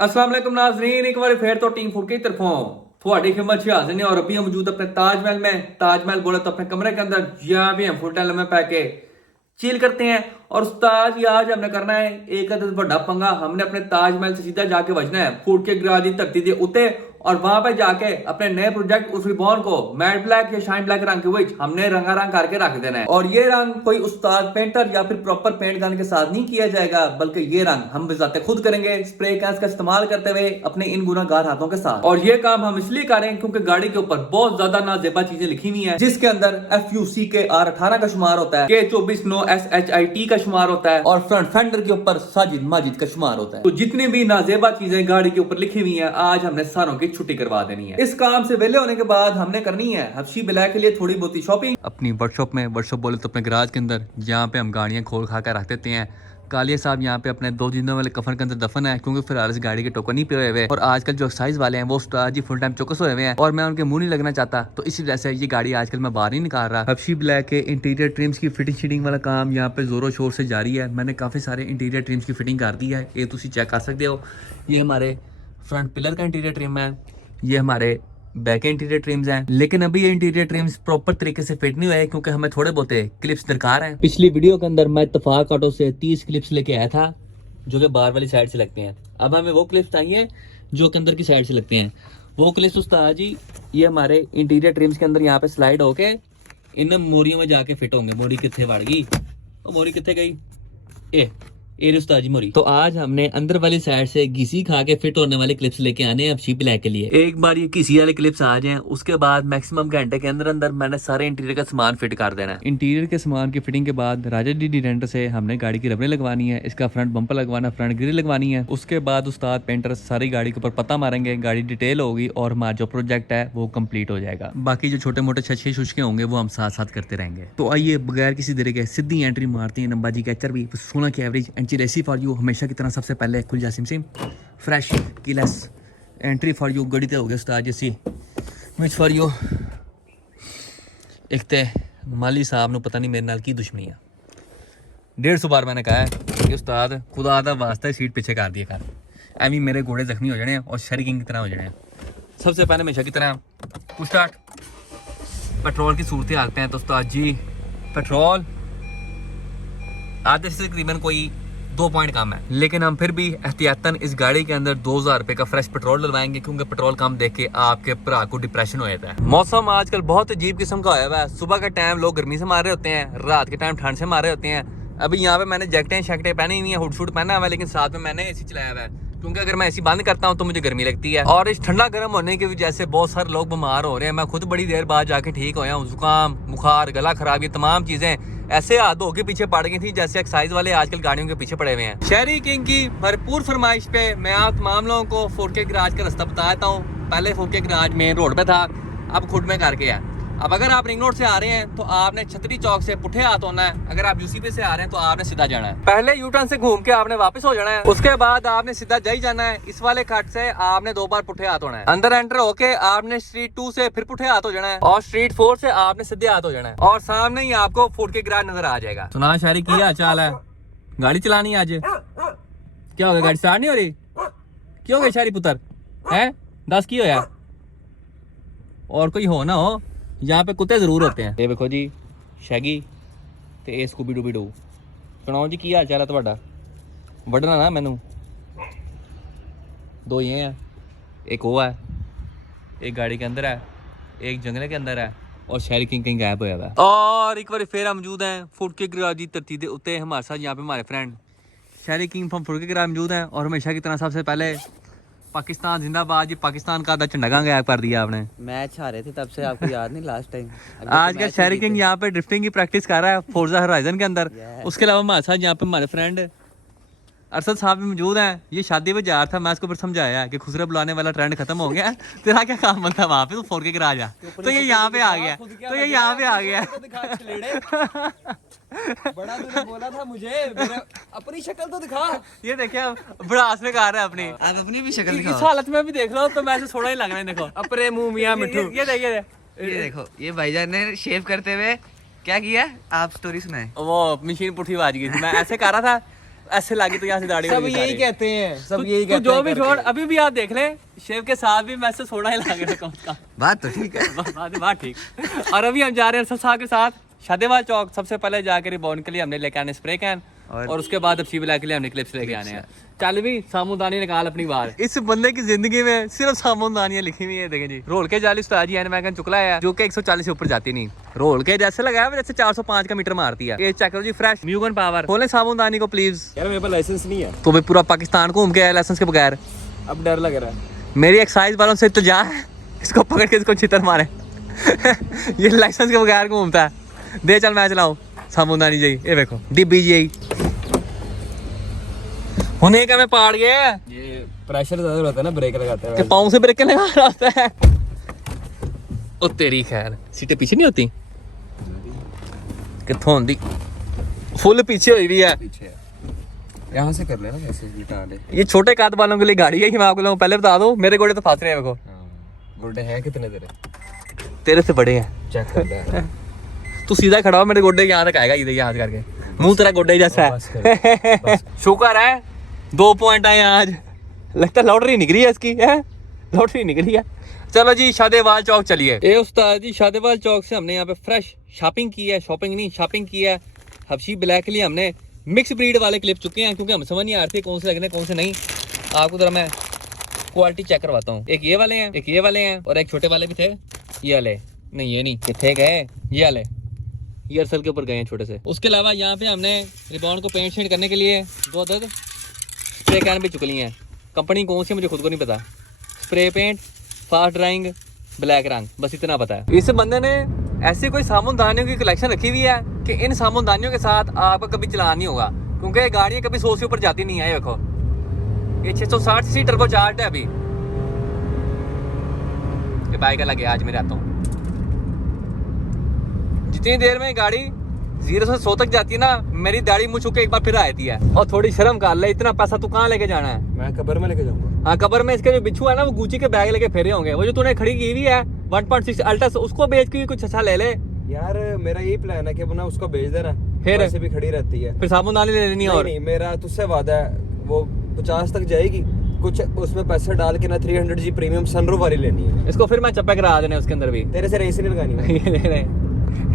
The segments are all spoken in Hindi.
अस्सलाम वालेकुम नाज़रीन, एक बार फिर तो टीम फूड की तरफों थोड़ी खिदमत से हाजिर हैं और अभी हम मौजूद अपने ताजमहल में। ताजमहल बोले तो अपने कमरे के अंदर, जहाँ भी हम फुल टाइम में पैके चिल करते हैं। और उस्ताद जी आज हमने करना है एक अदद बड़ा पंगा। हमने अपने ताजमहल से सीधा जाके बजना है फूड के गिराज दी धरती दे उते, और वहां पे जाके अपने नए प्रोजेक्ट उस रिबॉन को मैट ब्लैक या शाइन ब्लैक रंग के विच हमने रंगारंग करके रख देना है। और ये रंग कोई उस्ताद पेंटर या फिर प्रॉपर पेंट गन के साथ नहीं किया जाएगा, बल्कि ये रंग हम बिजाते खुद करेंगे स्प्रे कैंस का इस्तेमाल करते हुए अपने इन गुनाहगार हाथों के साथ। और ये काम हम इसलिए कर रहे हैं क्योंकि गाड़ी के ऊपर बहुत ज्यादा नाजेबा चीजें लिखी हुई हैं, जिसके अंदर FUC के R18 का शुमार होता है, K24 SHIT का शुमार होता है, और फ्रंट फेंडर के ऊपर साजिद माजिद का शुमार होता है। तो जितनी भी नाजेबा चीजें गाड़ी के ऊपर लिखी हुई हैं, आज हमने सारों की छुट्टी करवा देनी है। इस काम से वेले होने के बाद हमने करनी है हफ्शी ब्लैक के लिए थोड़ी बहुत शॉपिंग अपनी वर्कशॉप में। वर्कशॉप बोले तो अपने गराज के अंदर, जहाँ पे हम गाड़ियां खोल खा कर रख देते हैं। कालिया साहब यहाँ पे अपने 2 जिंदों वाले कफन के अंदर दफन है, क्योंकि फिलहाल इस गाड़ी के टोकन नहीं पे हुए। और आजकल जो एक्साइज वाले हैं वो उस्ताद जी फुल टाइम चौकस हुए हैं, और मैं उनके मुंह नहीं लगना चाहता, तो इसी वजह से ये गाड़ी आजकल मैं बाहर नहीं निकाल रहा। हफ्शी ब्लैक के इंटीरियर ट्रिम्स की फिटिंग शीटिंग वाला काम यहाँ पे जोरों शोर से जारी है। मैंने काफी सारे इंटीरियर ट्रिम्स की फिटिंग कर दी है, ये तुम चेक कर सकते हो। ये हमारे फ्रंट पिलर का इंटीरियर ट्रिम है, ये हमारे बैक इंटीरियर ट्रिम्स हैं। लेकिन अभी ये इंटीरियर ट्रिम्स प्रॉपर तरीके से फिट नहीं हुए, क्योंकि हमें थोड़े बहुत क्लिप्स दरकार हैं। पिछली वीडियो के अंदर मैं इत्तेफाक ऑटो से 30 क्लिप्स लेके आया था, जो कि बाहर वाली साइड से लगते हैं। अब हमें वो क्लिप्स चाहिए जो के अंदर की साइड से लगते हैं। वो क्लिप्स उस्ताद जी ये हमारे इंटीरियर ट्रिम्स के अंदर यहाँ पे स्लाइड होके इन मोरियों में जाके फिट होंगे। मोरी कितने बढ़ गई, वो मोरी कितने गई, ए उस्ताद जी मोरी। तो आज हमने अंदर वाली साइड से घिसी खा के फिट होने वाले क्लिप्स लेके आने हैं हफ्शी ब्लैक के लिए। एक बार ये घिसी वाले क्लिप्स आ जाएं, उसके बाद मैक्सिमम घंटे के अंदर अंदर मैंने सारे इंटीरियर का सामान फिट कर देना है। इंटीरियर के सामान की फिटिंग के बाद राजा डी रेंटर से हमने गाड़ी की रबड़ें लगवानी है, इसका फ्रंट बम्पर लगवाना, फ्रंट ग्रिल लगवानी है। उसके बाद उस्ताद पेंटर सारी गाड़ी के ऊपर पता मारेंगे, गाड़ी डिटेल होगी और हमारा जो प्रोजेक्ट है वो कंप्लीट हो जाएगा। बाकी जो छोटे मोटे छछे शुष्के होंगे वो हम साथ साथ करते रहेंगे। तो आइए बगैर किसी देरी के सीधी एंट्री मारती है नंबाजी का HRV 16 की एवरेज एंड चिलेसी फॉर यू। हमेशा की तरह सबसे पहले खुल जा SIM SIM fresh keyless entry for you. गड़ी तो हो गया उस्ताद जैसी मिच फॉर यू। एक ते माली साहब ने पता नहीं मेरे नाल की दुश्मनी है। 150 बार मैंने कहा है कि उस्ताद खुदा दा वास्ता सीट पीछे कर दिया कर, एवं मेरे घोड़े जख्मी हो जाने और शरीकिंग की तरह हो जाने। सबसे पहले हमेशा की तरह स्टार्ट पेट्रोल की सूरत हालते हैं। तो उस्ताद जी पेट्रोल आधे से तकरीबन कोई 2 पॉइंट कम है, लेकिन हम फिर भी एहतियातन इस गाड़ी के अंदर 2000 रुपए का फ्रेश पेट्रोल डलवाएंगे, क्योंकि पेट्रोल कम देख के आपके भरा को डिप्रेशन हो जाता है। मौसम आजकल बहुत अजीब किस्म का होया है। सुबह के टाइम लोग गर्मी से मार रहे होते हैं, रात के टाइम ठंड से मार रहे होते हैं। अभी यहाँ पे मैंने जैकेटें शैकेटें पहनी हुई हैं, हुड शूट पहना हुआ है, लेकिन साथ में मैंने AC चलाया हुआ है, क्योंकि अगर मैं AC बंद करता हूँ तो मुझे गर्मी लगती है। और इस ठंडा गर्म होने की वजह से बहुत सारे लोग बीमार हो रहे हैं। मैं खुद बड़ी देर बाद जाके ठीक होया हूँ। जुकाम, बुखार, गला खराब, ये तमाम चीजें ऐसे हाथ धो के पीछे पड़ गई थी जैसे एक्साइज वाले आजकल गाड़ियों के पीछे पड़े हुए हैं। शहरी किंग की भरपूर फरमाइश पे मैं आप तमाम लोगों को 4K गराज का रास्ता बताता हूँ। पहले 4K गराज मेन रोड पे था, अब खुद में करके है। अब अगर आप रिंग रोड से आ रहे हैं तो आपने छतरी चौक से पुठे हाथ होना है। अगर आप UC पे से आ रहे हैं तो आपने सीधा जाना है। पहले U-टर्न से घूम के आपने वापस हो जाना है, उसके बाद आपने सीधा जाई जाना है। इस वाले खट से आपने 2 बार पुठे हाथ होना है। अंदर एंटर होके आपने स्ट्रीट 2 से फिर पुठे हाथ हो जाना है, और स्ट्रीट 4 से आपने सीधे हाथ हो जाना है, और सामने ही आपको 4K गराज नजर आ जाएगा। सुना शहरी की हाल चाल है? गाड़ी चलानी आज क्या हो गया? गाड़ी स्टार्ट नहीं हो रही? क्यों हो गया शहरी पुत्र है? 10 की होया? और कोई हो ना हो, यहाँ पे कुत्ते जरूर होते हैं। ये देखो जी शैगी ते ए स्कूबी डूबी डू। सुनाओ जी की हाल चाल है ਤੁਹਾਡਾ? वढ़ना ना मैनू। 2 ये हैं, एक वो है, एक गाड़ी के अंदर है, एक जंगले के अंदर है, और शहरी किंग कहीं गायब होया है। और एक बार फिर मौजूद हैं फूड के गराज की धरती के उत्ते। हमारे साथ यहाँ पे हमारे फ्रेंड शहरी किंग फ्रॉम फूड के गराज मौजूद हैं। और हमेशा की तरह सबसे पहले पाकिस्तान जिंदाबाद। ये पाकिस्तान का झंडा कहाँ गायब कर दिया आपने? मैच हारे थे तब से, आपको याद नहीं लास्ट टाइम? आज का शहरी किंग यहाँ पे ड्रिफ्टिंग की प्रैक्टिस कर रहा है फोर्जा होराइजन के अंदर। उसके अलावा हमारे साथ यहाँ पे हमारे फ्रेंड अरशद साहब भी मौजूद हैं। ये शादी में जा रहा था, मैं इसको फिर समझाया कि खुसरे बुलाने वाला ट्रेंड खत्म हो गया, तेरा क्या काम बनता वहाँ पे, तू 4K गराज जा। तो ये यहाँ पे आ गया, तो ये यहाँ पे आ गया। बड़ा तूने बोला था मुझे, अपनी शक्ल तो दिखा। ये देखिए भड़ास में गा रहा है अपनी। आप अपनी भी शक्ल इस दिखाओ। हालत में भी देख लो तो मैं थोड़ा ही लग रहा है। देखो अपने मुंह मियां मिठू। ये देखिए ये देखो, ये भाईजान ने शेव करते हुए क्या किया, आप स्टोरी सुनाए। वो मशीन पुठी बाज गई थी। मैं ऐसे कर रहा था, ऐसे लगी तो यहाँ से दाढ़ी सब यही कहते हैं, सब यही तू कहते जो हैं भी करके। छोड़, अभी भी आप देख ले शेव के साथ भी मैं सोना ही लग रहा कम से कम। बात तो ठीक है। बात ठीक। और अभी हम जा रहे हैं ससा के साथ शादेवाल चौक। सबसे पहले जाकर रिबॉन के लिए हमने लेके आने स्प्रे कैन, और उसके बाद अब शीबला के लिए हमने क्लिप्स लेके आने हैं। चल भी सामुदानी निकाल अपनी बात। इस बंदे की जिंदगी में सिर्फ सामुदानियां लिखी हुई है। देखें जी, रोल के जाली उस्ताद जी एन वैगन चुकला है जो कि 140 से ऊपर जाती नहीं। रोल के जैसे लगाया हुआ जैसे 405 का मीटर मारती है। ये चेक करो जी, फ्रेश म्यूगन पावर। खोले सामुदानी को प्लीज। यार मेरे पास लाइसेंस नहीं है, तो भाई पूरा पाकिस्तान घूम के आया लाइसेंस के बगैर। अब डर लग रहा है। मेरी एक्साइज वालों से तो जा, इसको पकड़ के इसको छितर मारे। ये लाइसेंस के बगैर घूमता है। दे चल मैं चलाऊं सामुदानी जी। ये देखो डिब्बी जी होने का मैं पाड़ गया ये प्रेशर ज्यादा रहता है ना, ब्रेक लगाते कि हैं। पाँव से ब्रेक लगा रहा होता है। ओ तेरी खैर, सीटें पीछे नहीं होती कित्थों होंदी, फुल पीछे हुई भी है। पीछे यहाँ से कर लेना, कैसे लिटा ले। ये छोटे काद वालों के लिए गाड़ी है कि मैं आपको लोगों को पहले बता दूं। मेरे गोड़े तो फंस रहे हैं। देखो गोड्डे हैं कितने तेरे? तेरे से बड़े हैं। चेक कर ले। तू सीधा खड़ा हो, मेरे गोड्डे यहाँ तक आएगा। इधर यहाँ करके मुंह तेरा गोड्डे जैसा बस है। शुक्र है 2 पॉइंट आए आज। लगता है लॉटरी निकली है इसकी, है लॉटरी निकली है। चलो जी शादेवाल चौक चलिए। ए उस्ताद जी, शादेवाल चौक से हमने यहाँ पे फ्रेश शॉपिंग की है। शॉपिंग की है। हबशी ब्लैक के लिए हमने मिक्स ब्रीड वाले क्लिप चुके हैं, क्योंकि हम समझ नहीं आ रही कौन से लगने कौन से नहीं। आपको जरा मैं क्वालिटी चेक करवाता हूँ। एक ये वाले हैं, एक ये वाले हैं, और एक छोटे वाले भी थे। ये वाले नहीं, ये नहीं, कितने गए ये वाले, ये अरसल के ऊपर गए हैं छोटे से। उसके अलावा यहाँ पे हमने रिबॉन को पेंट शेंट करने के लिए 2 अदद स्प्रे कैन भी चुकली हैं। कंपनी कौन सी मुझे खुद को नहीं पता। Spray paint, fast drawing, black रंग, बस इतना पता है। इस बंदे ने ऐसी कोई सामुदानियों की कलेक्शन रखी हुई है कि इन सामुदानियों के साथ आपका कभी चलान नहीं होगा, क्योंकि गाड़ियाँ कभी 100 से ऊपर जाती नहीं है। देखो ये 660 सीसी टर्बो चार्ज है। अभी ये बाइक अलग है आज मेरे हाथों। जितनी देर में गाड़ी 0 से 100 तक जाती है ना, मेरी दाढ़ी मुँह छू के एक बार फिर आती है। और थोड़ी शर्म कर ले, इतना पैसा तू कहाँ लेके जाना है? मैं कब्र में लेके जाऊंगा। हाँ, कब्र में इसके जो बिच्छू है ना, वो गुची के बैग लेके फेरे होंगे। वो जो तूने खड़ी की हुई है 1.6 अल्ट्रस, उसको बेच के कुछ अच्छा ले ले। यार मेरा यही प्लान है कि ना उसको बेच देना, फिर वैसे भी खड़ी रहती है। फिर साबुनदानी ले लेनी है। और नहीं, मेरा तुझसे वादा है, वो 50 तक जाएगी। कुछ उसमें पैसे डाल के ना 300G प्रीमियम सनरूफ वाली लेनी है। इसको फिर मैं चप्पे करा देने उसके अंदर भी। तेरे से रेस नहीं लगानी।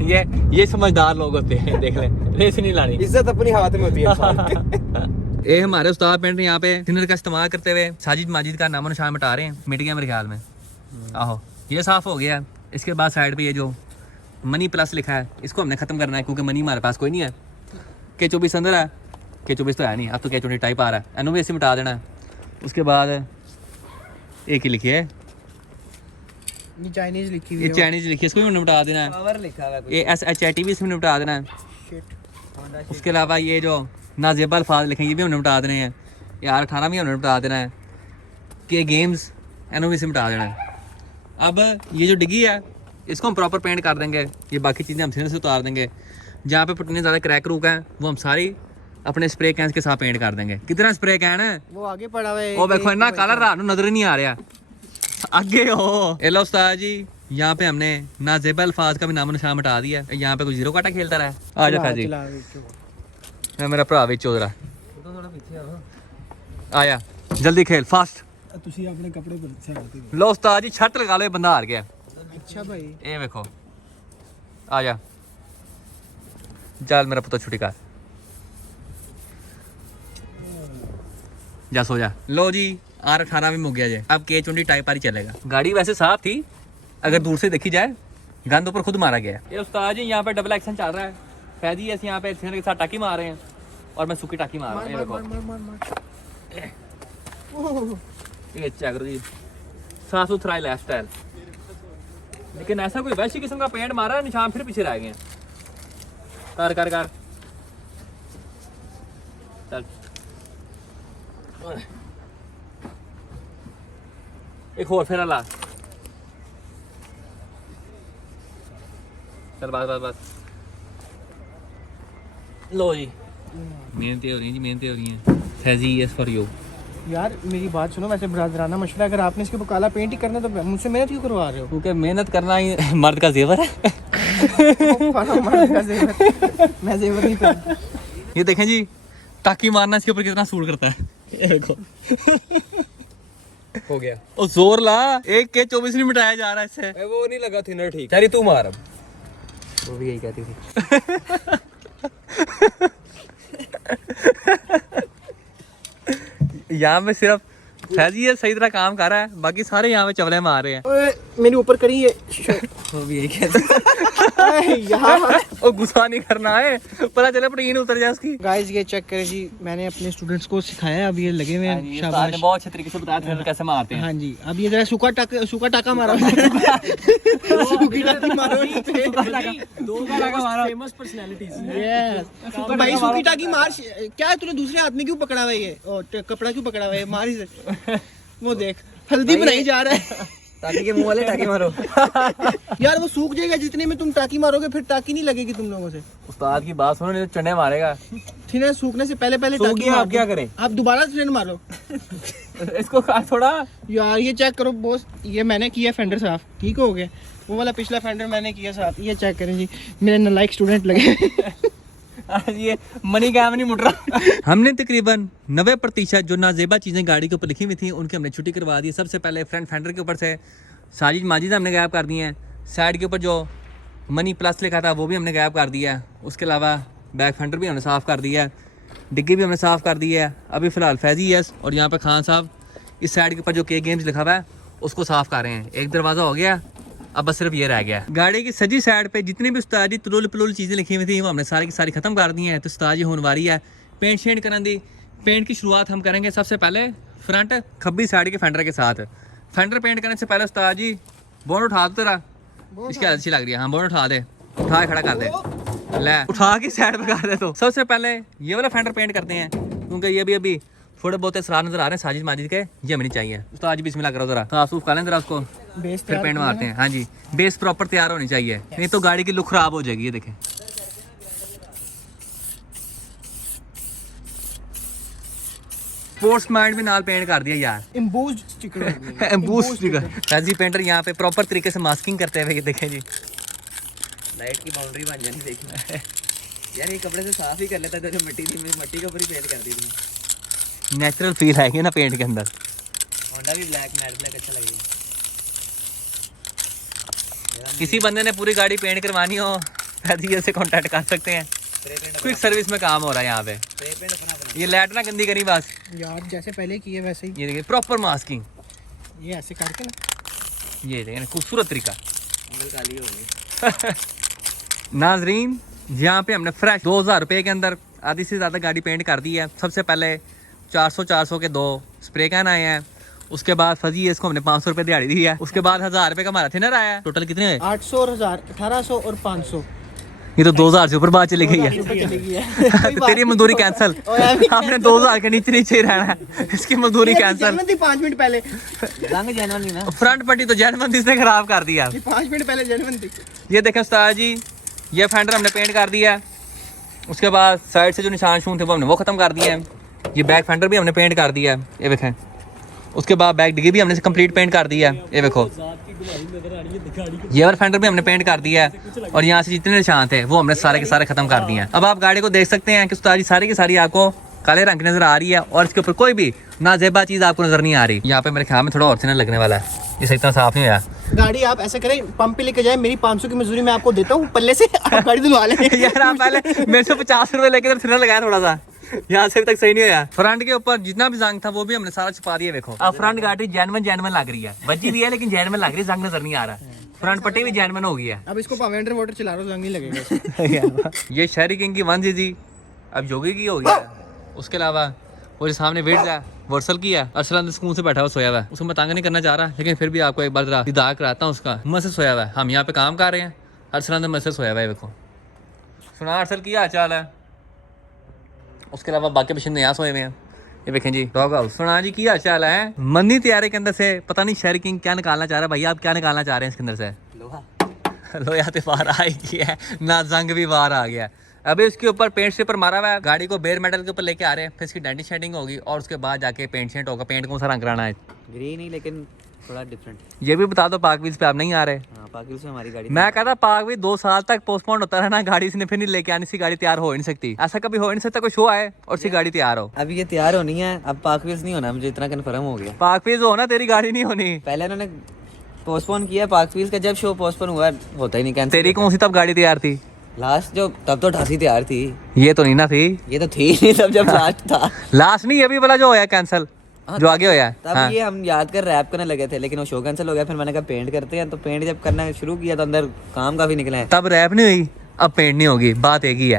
ये समझदार लोग होते हैं, देख ले, रेस नहीं लानी। इज्जत अपनी हाथ में होती है इंसान की। ये हमारे उस्ताद पेंट यहाँ पे थिनर का इस्तेमाल करते हुए साजिद माजिद का नामो निशान मिटा रहे हैं। मिट गया मेरे ख्याल में। आहो, ये साफ हो गया। इसके बाद साइड पे ये जो मनी प्लस लिखा है, इसको हमने खत्म करना है, क्योंकि मनी हमारे पास कोई नहीं है। K24 अंदर है, K24 तो है नहीं, अब तो K20 टाइप आ रहा है। एनओ से मिटा देना है। उसके बाद एक ही लिखी है, ये चाइनीज लिखी हुई ये है। चाइनीज लिखी है, इसको भी हमने मिटा देना है। पावर लिखा हुआ है ये SHIT भी इसमें निपटा देना है। Shit. उसके अलावा ये जो नाजेबा अल्फाज लिखे हैं, ये भी हमने मिटा देने हैं। ये R18 भी हमने मिटा देना है। के गेम्स एनओवी से मिटा देना है। अब ये जो डिग्गी है, इसको हम प्रॉपर पेंट कर देंगे। ये बाकी चीज़ें हम सिरे से उतार देंगे। जहाँ पे पुटने ज़्यादा क्रैक रूक है, वो हम सारी अपने स्प्रे कैन के साथ पेंट कर देंगे। कितना स्प्रे कैन है वो आगे पड़ा हुआ है। वो देखो, इतना कलर रात नजर ही नहीं आ रहा। आगे हो एलो उस्ताद जी, यहाँ पे हमने नाजेबा अल्फाज का भी नाम निशान मिटा दिया है। यहाँ पे कोई जीरो काटा खेलता रहा है। आ जा फैजी, मैं मेरा भरा भी चौधरा आया, जल्दी खेल फास्ट। ਤੁਸੀਂ ਆਪਣੇ ਕੱਪੜੇ ਪਰ ਛੱਡਦੇ ਹੋ। लो उस्ताद जी, छत लगा लो, ये बंदा हार गया। अच्छा भाई, ये देखो, आ जा, चल मेरा पुत्र छुट्टी कर, जा सो जा। लो जी, R18 भी मुक गया जे। अब K20 टाइप पर ही चलेगा। गाड़ी वैसे साफ थी, अगर दूर से देखी जाए, गंद ऊपर खुद मारा गया। ये उस्ताद जी, यहाँ पे डबल एक्शन चल रहा है। फैजी ऐसे यहाँ पे के साथ टाकी मार रहे हैं, और मैं सूखी टाकी मार रहा हूँ। ये देखो, ये चेक करो जी, साफ सुथरा लाइफ स्टाइल। लेकिन ऐसा कोई वैसी किस्म का पेंट मारा, निशान फिर पीछे रह गए हैं। कर कर कर चल, एक और फेरा ला। चल बस बस बस। लो जी, मेहनतें हो रही हैं जी, मेहनतें हो रही हैं। Faizi S for you. यार मेरी बात सुनो, वैसे बरादराना मशवरा, अगर आपने इसके ऊपर काला पेंट ही करना है तो मुझसे मेहनत क्यों करवा रहे हो? क्योंकि मेहनत करना ही मर्द का जेवर है। मर्द का जेवर। मैं जेवर नहीं पहनता। ये देखें जी, टाकी मारना इसके ऊपर कितना सूट करता है, ये देखो। हो गया। ओ जोर ला, एक के 24 नहीं मिटाया जा रहा है इससे। वो नहीं लगा थिनर ठीक। चली तू मार अब। वो भी यही कहती थी। यहाँ पे सिर्फ फैजी है सही तरह काम कर रहा है, बाकी सारे यहाँ पे चवले मार रहे हैं। मेरे ऊपर करी है। वो भी यही कहती। ओ गुस्सा नहीं करना है, पता चले प्रोटीन उतर जाए उसकी। गाइस ये चेक करें जी, मैंने अपने स्टूडेंट्स को सिखाया है, अब ये लगे हुए हैं। शाबाश, बहुत अच्छे तरीके से बताया था कैसे मारते हैं। हाँ जी, अब ये जरा सूखा टाका मारो। सूखी टाकी मारो। Famous personalities. तो भाई सूखी टाकी मार। क्या है, तूने दूसरे हाथ में क्यों पकड़ा हुआ है ये, कपड़ा क्यों पकड़ा हुआ है, मार इसे। वो देख हल्दी बनाई जा रहा है। ताकि के मुंह वाले टाके मारो। यार वो सूख जाएगा, जितने में तुम टाकी मारोगे फिर टाकी नहीं लगेगी तुम लोगों से। उस्ताद की बात सुनो, नहीं तो चने मारेगा। थिनर सूखने से पहले सूख टाकी गया, मार आप क्या दो। करें? आप दोबारा थिनर मारो। इसको थोड़ा यार ये चेक करो बॉस, ये मैंने किया फेंडर साफ, ठीक हो गया। वो वाला पिछला फेंडर मैंने किया साफ। ये चेक करें जी, मेरे नालायक स्टूडेंट लगे। ये मनी कैम नहीं मुड़ रहा। हमने तकरीबन 90% जो नाजेबा चीज़ें गाड़ी के ऊपर लिखी हुई थी उनकी हमने छुट्टी करवा दी। सबसे पहले फ्रंट फेंडर के ऊपर से साजिद माजिद हमने गायब कर दिए हैं। साइड के ऊपर जो मनी प्लस लिखा था वो भी हमने गायब कर दिया है। उसके अलावा बैक फेंडर भी हमने साफ़ कर दिया है, डिग्गी भी हमने साफ़ कर दी है। अभी फ़िलहाल फैज़ी यस और यहाँ पर खान साहब इस साइड के ऊपर जो के गेम्स लिखा हुआ है उसको साफ़ कर रहे हैं। एक दरवाज़ा हो गया, अब बस सिर्फ ये रह गया। गाड़ी की सजी साइड पे जितनी भी उस्तादी तुलुल पलुल चीज़ें लिखी हुई थी वो हमने सारी की सारी ख़त्म कर दी हैं। तो उस्ताद जी होने वाली है पेंट शेंट करने दी। पेंट की शुरुआत हम करेंगे सबसे पहले फ्रंट खब्बी साइड के फेंडर के साथ। फेंडर पेंट करने से पहले उस्ताद जी बोर्ड उठा दो तेरा, इसकी अच्छी लग रही है। हाँ बोर्ड उठा दे, उठा के खड़ा कर दे, ले उठा के साइड पे कर दे। तो सबसे पहले ये वाला फेंडर पेंट करते हैं क्योंकि ये भी अभी थोड़े बहुत असरार नजर आ रहे हैं साजिद माजिद के, ये हमें नहीं चाहिए। तो आज बिस्मिल्लाह करो जरा, साफ सूफ कर लें जरा उसको, फिर पेंट मारते हैं। हाँ जी, बेस प्रॉपर तैयार होनी चाहिए, नहीं तो गाड़ी की लुक खराब हो जाएगी। ये देखें स्पोर्ट्स माइंड भी नाल पेंट कर दिया यार, embossed sticker. Emboss sticker. Faizi painter यहाँ पे प्रॉपर तरीके से मास्किंग करते हुए, ये देखें जी लाइट की बाउंड्री बन जानी देखना। यार ये कपड़े से साफ ही कर लेता था, जो मिट्टी थी मिट्टी के ऊपर ही पेंट कर दी थी। नेचुरल फील आएगी ना पेंट के अंदर। होंडा भी ब्लैक मैट ब्लैक अच्छा लगेगा। किसी बंदे ने पूरी गाड़ी पेंट करवानी हो फैजी से कांटेक्ट कर सकते हैं, क्विक सर्विस में काम हो रहा है यहाँ पे। ये लाइट ना गंदी करी बस यार जैसे पहले किए वैसे ही। ये देखिए प्रॉपर मास्किंग, ये ऐसे करके ना, ये देखिए खूबसूरत तरीका। अंगल काली हो गई। नाजरीन यहाँ पे हमने फ्रेश 2000 रुपये के अंदर आधी से ज़्यादा गाड़ी पेंट कर दी है। सबसे पहले 400 के 2 स्प्रे कैन आए हैं। उसके बाद फजी इसको हमने 500 रुपये दिहाड़ी दी है। उसके बाद 1000 रुपये का हमारा थिनर आया है। टोटल कितने हुए? 800 और 1000, 1800 और 500। ये तो 2000 से ऊपर बात चली गई है। तेरी मजदूरी कैंसिल, आपने 2000 के नीचे नीचे ही रहना है, इसकी मजदूरी कैंसिल। 5 मिनट पहले रंग जेन्युइन ना, फ्रंट पट्टी तो जैनमंद इसने खराब कर दिया। 5 मिनट पहले जेन्युइन थी। ये देखें उस्ताद जी, ये फेंडर हमने पेंट कर दिया है। उसके बाद साइड से जो निशान शून थे वो हमने वो ख़त्म कर दिए हैं। ये बैक फेंडर भी हमने पेंट कर दिया है, ये देखें। उसके बाद बैक डिग्गी भी हमने कंप्लीट पेंट कर दिया है, ये देखो। ये वाला फेंडर भी हमने पेंट कर दिया है और यहाँ से जितने निशान थे वो हमने सारे के सारे खत्म कर दिए हैं। अब आप गाड़ी को देख सकते हैं कि उस्ताद जी सारी की सारी आपको काले रंग की नजर आ रही है और इसके ऊपर कोई भी नाजेबा चीज़ आपको नजर नहीं आ रही। यहाँ पे मेरे ख्याल में थोड़ा और थिनर लगने वाला है, ये सही तरह साफ नहीं हुआ। गाड़ी आप ऐसे करें, पंप पे लेके जाए, मेरी 500 की मजदूरी मैं आपको देता हूँ पल्ले से, आप गाड़ी धुलवा लें। यार आप पहले मेरे से 50 रुपए लेके थिनर लगाया थोड़ा सा, यहाँ से अभी तक सही नहीं हुआ। फ्रंट के ऊपर जितना भी जंग था वो भी हमने सारा छुपा दिया। देखो अब फ्रंट गाड़ी जेन्युइन लग रही है, बची भी है लेकिन जेन्युइन लग रही है, जंग नजर नहीं आ रहा। फ्रंट पट्टी भी जेन्युइन हो गई है। अब इसको पावर अंडर वाटर चला रहा हूं, जंग नहीं लगेगा। ये शेरी किंग की 1cc अब जोगी की हो गया। उसके अलावा वो जो सामने वेट है वर्सल की है, अरसलान सुकून से बैठा हुआ सोया हुआ है। उसको मैं तंग नहीं करना चाह रहा, लेकिन फिर भी आपको एक बार दीदार कराता हूँ उसका। मस्त से सोया हुआ है, हम यहाँ पे काम कर रहे हैं, अरसलान मस्त से सोया हुआ है। देखो सुना अरसल की हाल चाल है। उसके अलावा बाकी बशिंदे यहाँ सोए हुए हैं, ये देखें जी डॉग हाउस। सुना जी की हाल चाल है। मंदी तैयारी के अंदर से पता नहीं शेरी किंग क्या निकालना चाह रहा है। भैया आप क्या निकालना चाह रहे हैं इसके अंदर से? लोहा तो बाहर आ ही गया है ना, जंग भी बाहर आ गया। अभी उसके ऊपर पेंट से ऊपर मारा हुआ है, गाड़ी को बेयर मेटल के ऊपर लेके आ रहे हैं, फिर इसकी डेंटिंग शेडिंग होगी और उसके बाद जाके पेंट शेंट होगा। पेंट कौन सा रंग कराना है? ग्रीन ही, लेकिन थोड़ा डिफरेंट। ये भी बता दो पाकवीज पे आप नहीं आ रहे। हाँ पाकिस्तान से हमारी गाड़ी। मैं कहता पाकवीज 2 साल तक पोस्टपोन होता रहना, गाड़ी इसने फिर नहीं लेके आनी, सी गाड़ी तैयार हो ही नहीं सकती। ऐसा कभी हो ही नहीं सकता कोई शो आए और सी गाड़ी तैयार हो। अब ये तैयार होनी है, अब पाकवीज नहीं होना, मुझे इतना कन्फर्म हो गया। पाकवीज हो ना, तेरी गाड़ी नहीं होनी। पहले उन्होंने पोस्टपोन किया पाकवीज का, जब शो पोस्टपोन हुआ होता ही नहीं कैंसिल। तेरी कौन सी तब गाड़ी तैयार थी? लास्ट जो तब तो 88 तैयार थी। ये तो नहीं ना थी, ये तो थी नहीं तब जब लास्ट था। लास्ट नहीं, ये भी वाला जो होया कैंसिल, जो आगे होया। तब हाँ। ये हम याद कर रैप करने लगे थे, लेकिन वो शो कैंसिल हो गया। फिर मैंने कहा पेंट करते हैं, तो पेंट जब करना शुरू किया तो अंदर काम काफी निकले हैं। तब रैप नहीं हुई, अब पेंट नहीं होगी, बात एक ही है।